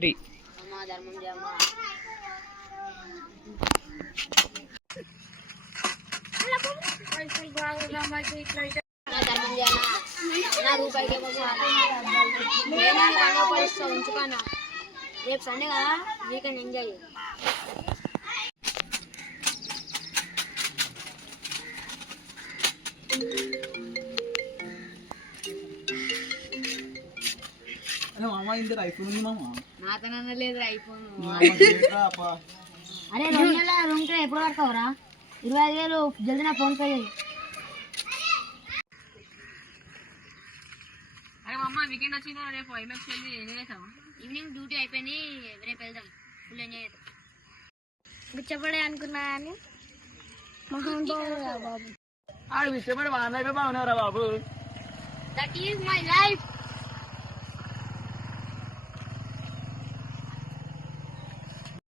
అమ్మా ధర్మం చేయమ్మా. ధర్మం చేయాలా నా రూపాయికి ఉంచుకోనా. రేపు సండే కదా, వీకెండ్ ఎంజాయ్. మామ ఇంత ఐఫోన్ ఉంది మామ. నాతోనన్నా లేదు ఐఫోన్. అరే 2 నెలల రూమ్ కి ఎప్పుడు కడతావురా? 25,000 జల్దీ నా ఫోన్ పే చేయి. అరే మమ్మ వీకెండ్ వచ్చిందా, రేపు ఐమాక్స్ వెళ్ళి ఎంజాయ్ చేస్తాం. ఈవినింగ్ డ్యూటీ అయిపోయింది, రేపు వెళ్దాం, ఫుల్ ఎంజాయ్ చేద్దాం. బిచ్చపడే అనుకున్నా కానీ బాబు ఇష్టపడి బాగున్నారా బాబు. That is my life.